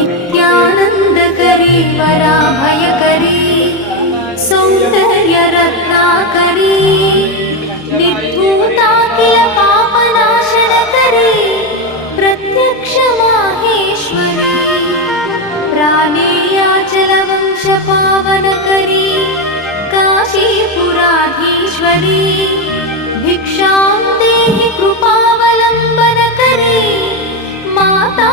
नित्यानन्दकरी वराभयकरी सौन्दर्यरत्नाकरी निर्धूताखिल पापनाशनकरी प्रत्यक्ष माहेश्वरी प्राणेयाचलवंशपावनकरी काशीपुराधीश्वरी भिक्षां देहि कृपावलम्बनकरी माता